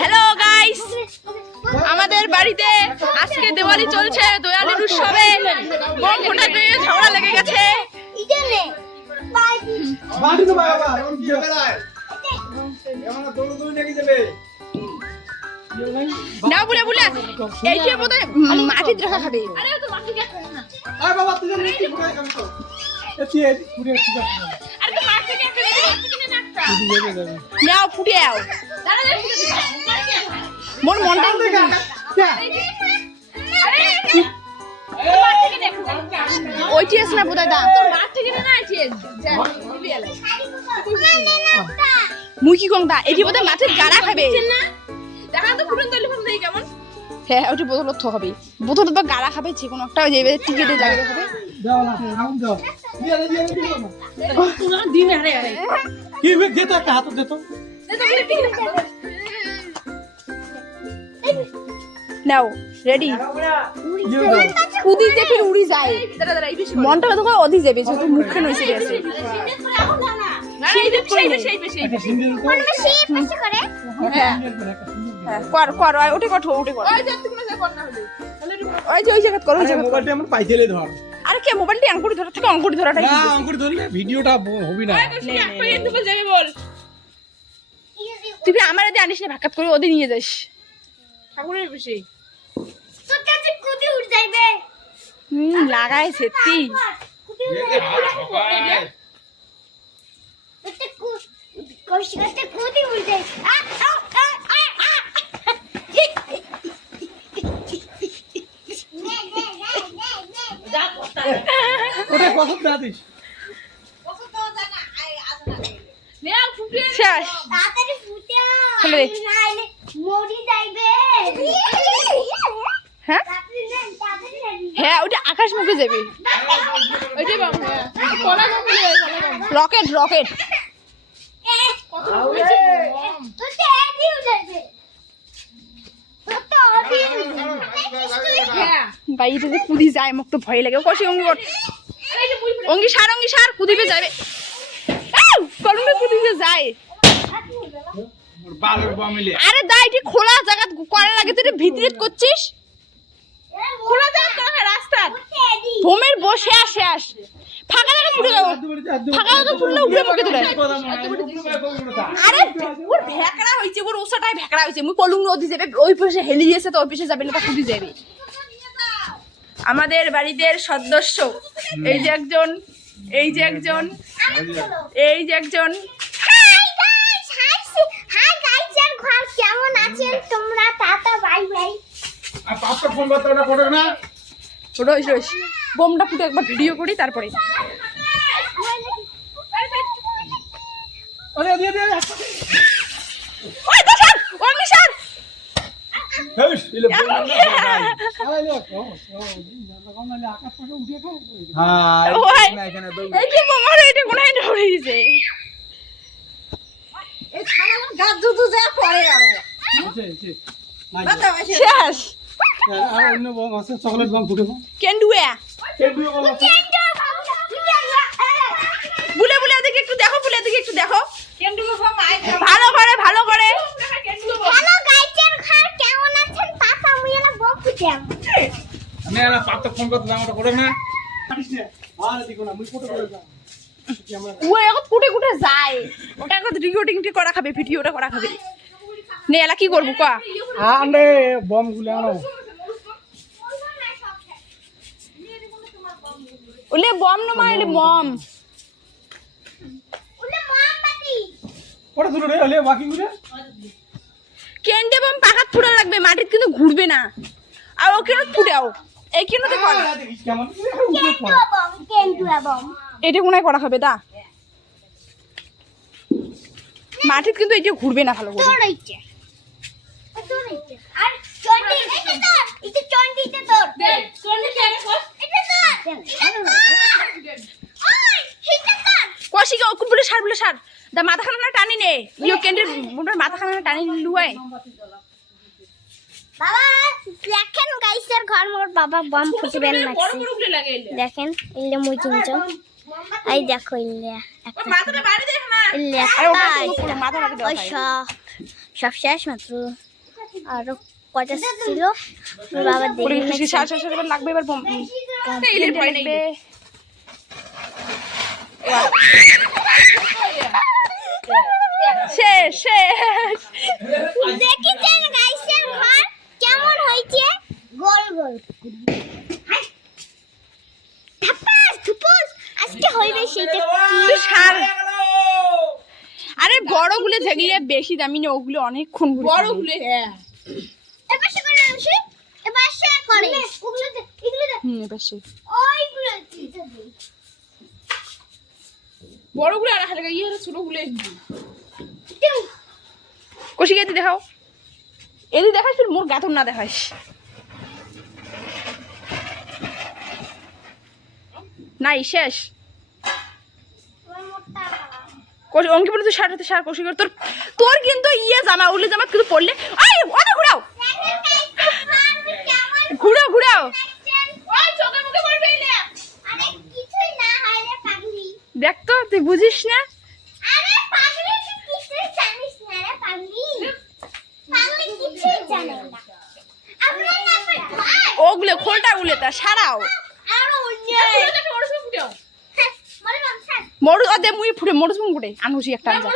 Hello guys, আমাদের বাড়িতে আজকে দিওয়ালি চলছে। দিওয়ালির উৎসবে বোম ফোটা নিয়ে ঝগড়া লেগে গেছে। না বলে বলে এইটা বোধহয় মাটিতে রাখা খাবে। নাও ফুটে আও মোর মনটা ওইটি আছে না বোধহয় দা মুই কি কম দা এটি বোধহয় মাটির গাড়া খাবে। হ্যাঁ ওইটি বোতল তো হবে, বোতল তো গাড়া খাবে, যে কোনো একটা যে টিকেটে জায়গা হবে। নাও রেডি, কুদিতে ফির উড়ি যায় মনটা তো অধি যাবে, যেহেতু মুখে নইছে গেছে। কর কর ওটা কর ওটা কর ওই যে ওই জায়গা করো। মোবাইলটা আমরা পাইছেলে ধর। আরে কে মোবাইলটা অন করে ধরা থেকে অন করে ধরাটাই না, অন করে ধরলে ভিডিওটা হবে না। বল তুই আমারে দিয়ে আনিস না, ভাকাত করে ওদের নিয়ে যাস ঠাকুরের বেশি তোর কাছে কুদি উড় যাইবে। লাগাই সেটি ওতে কোশিতে কুদি উড় যাই। ওটা কত দাদিস কত তো জানা আসে না নেও ফুটে শেষ তাড়াতাড়ি ফুটে নাইলে মরি যাইবে। হ্যাঁ হ্যাঁ ওটা আকাশ মুখে যাবে, ওইটাই বাম। কোনা মুখে রকেট রকেট কত হয়েছে তো তেদি উড়াবে তো অদি হ্যাঁ ভাই এটা যে কুদি যায় মোক তো ভয় লাগে। কষি অঙ্গি অঙ্গি সার কুদিবে যাবে, কলমে কুদিবে যায়। আরে দা এটি খোলা জায়গা করা লাগে, তুই ভিতরে করছিস খোলা জায়গা রাস্তা ভোমের বসে আসে আস ফাঁকা জায়গা ফুটে যাও, ফাঁকা জায়গা ফুটলে উপরে মুখে তুলে। আরে ওর ভেকড়া হইছে, ওর ওসাটাই ভেকড়া হইছে। মুই কলুং নদী যাবে, ওই পাশে হেলি দিয়েছে তো ওই পাশে যাবে না, তা কুদি যাবে। আমাদের বাড়িতে সদস্য এই যে একজন, এই যে একজন, এই যে একজন। হাই গাইস, হাই গাইস, এর ঘর কেমন আছেন তোমরা? Tata bye bye. আর পাঁচটা ফোন করতে পড়ে না ছোট হইছ। বোমটা ফুটে একবার ভিডিও করি তারপরে। ওরে দিয়ে দিয়ে ওই তো স্যার ওই মিশার হেস ইলে বোম না আরে লো কোন আকাশ থেকে উঠে খায়। হ্যাঁ না এখানে দৌড় এই কি মামার এটা কোনায় দৌড়ে গেছে। এই ছানার গাছ দুধু যা পড়ে আরো শেষ। আর অন্য বম আছে, চকলেট বম ফুটে কেন্ডুয়া কেন্ডুয়া বম আছে। বুলে বুলে এদিকে একটু দেখো, বুলে এদিকে একটু দেখো। কেন্ডুয়া বম আই ভালো করে ভালো করে। হ্যালো গাইসের ঘর কেমন আছেন? পাপা মুই না বম ফুটাম আমি না পাপা ফোন করতে দাম ওটা করে না পারিস না। আর দিকো না মুই ফটো করে দাও ওই এখন কুটে কুটে যায়, ওটা এখন রেকর্ডিং টি করা খাবে, ভিডিওটা করা খাবে। নে এলা কি করব কয়া আন্ডে বম গুলো আনো ওলে বম না মাইলে বম ওলে মোমবাতি ওটা দূরে রে ওলে বাকি গুলো কেন্ডে বম পাকাত ফুটা লাগবে, মাটিতে কিন্তু ঘুরবে না। আর ও কেন ফুটাও এই কেন তো কর কেমন কেন্ডুয়া বম এটা কোনায় করা হবে দা মাটিতে কিন্তু এটা ঘুরবে না ভালো করে। তোরাইছে তোরাইছে আর চন্ডি এটা চন্ডিতে তোর দে চন্ডি কে আগে কর এটা কষি কুপুরে সার বলে সার দা মাথাখানা না টানি নে ইও কেন্দ্রের মোটর মাথাখানা টানি লুয়াই। বাবা দেখেন গাইসের ঘর মোর বাবা বম ফুটবেন লাগছে, দেখেন ইলে মুই চিনছো এই দেখো ইল্লিয়া মাথাটা বাড়ি দেখ না ইল্লিয়া আরে ওটা তো মাথা বাড়ি দাও ওই সব শেষ মাত্র আরো কয়টা ছিল তোর বাবা পুরি দেখে শেষ এবার লাগবে এবার ইলের ভয় নেই শেষ শেষ দেখেছেন গাইসের ঘর কেমন হয়েছে গোল গোল থাপাস থুপুস আজকে হইবে সেটা তুই সার আরে বড়গুলো যেগুলো বেশি দামি না ওগুলো অনেকক্ষণ বড়গুলো হ্যাঁ এবার সে করে আনছি এবার সে করে ওগুলো এগুলো এবার সে ওইগুলো বড়গুলো আর হালকা ইয়ে হলো ছোটগুলো কষি গেছি দেখাও এদি দেখাস ফির মোর গাতর না দেখাস নাই শেষ কষি অঙ্কে পড়ে তুই শার্ট হাতে শার্ট কষি করে তোর তোর কিন্তু ইয়ে জামা উলি জামা কিন্তু পড়লে আই ওটা ঘুরাও ঘুরাও ঘুরাও ওই চোখে মুখে পড়বে না আরে কিছুই না হয় রে পাগলি দেখ তো তুই বুঝিস না আরে পাগলি তুই কিছুই জানিস না রে পাগলি পাগলি কিছুই জানে না আমরা না পাই ওগুলো খোলটা গুলো তা সারাও আর অন্য মরে বামছা মরু দে মুই ফুটে মরু সুম ফুটে আনুছি একটা আনজা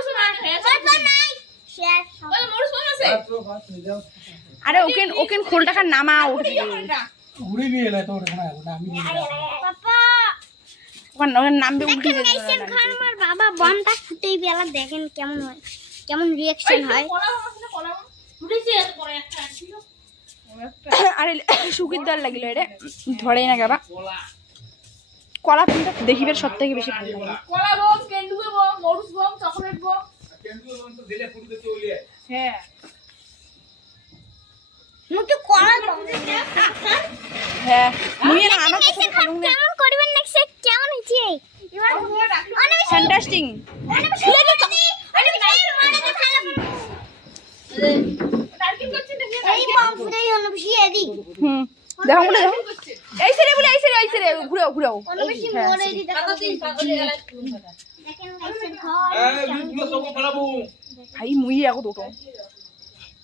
তো নাই শেষ আরে ওকেন ওকেন খোলটাকে নামা উঠে ঘুরে নিয়ে এলে তো ওটা আমি পাপা ওখানে ওখানে নামবে উঠে দেখেন গাইসের ঘর আমার বাবা বমটা ফুটেই বেলা দেখেন কেমন হয় কেমন রিঅ্যাকশন হয় আরে সুখির দল লাগিল রে ধরে না গাবা কলা ফুলটা দেখিবার সব থেকে বেশি ভালো লাগে কলা বম কেন্ডুয়ে বম মরুচ বম চকলেট বম কেন্দ্রীয় বন্ধ দিলে ফুটতে চলে হ্যাঁ মুখে কলা হ্যাঁ মুই না আমার কাছে গাইসের ঘর খালুং না কেমন করবেন নেক্সট কেমন হইছে এবার অনেক ফ্যান্টাস্টিং অনেক এই বম ফুটাই অন্য বেশি এদি হুম দেখো বলে দেখো এই সেরে ঘুরাও ঘুরাও অন্য বেশি মরে দি দেখো দেখেন গাইসের ঘর এই বিগুলো সব ফেলাবো ভাই মুই আগত ওটো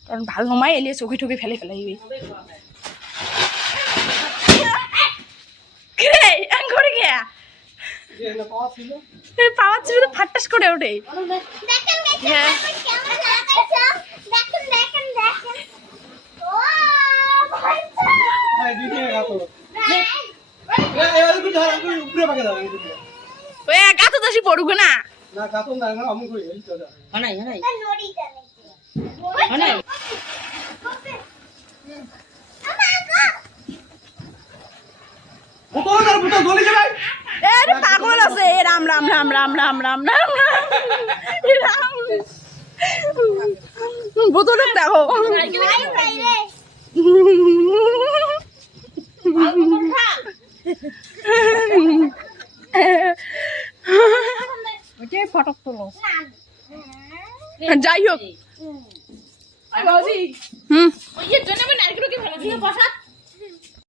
কারণ ভালো নয় এলে চোখে ঠোকে ফেলে ফেলাইবে রে আঙ্গুরে গিয়া এগুলো পাওয়া ছিল এই পাওয়ার ছিল তো ফাটাস করে ওঠে দেখেন হ্যাঁ। গাইসের কেমন লাগাইছে দেখেন ও ভাই এই দিকে গাতো এই ধর উপরে পাকে দাও ওই গাছ দশি পড়ুগো না না গাতো না না আমি কই এই তো দাও নড়ি জানে বুতো গলি যাবে এ রে পাগল আছে এ রাম রাম রাম রাম রাম রাম রাম এ রাম বোতল দেখো ফটক তোলো যাই হোক হুম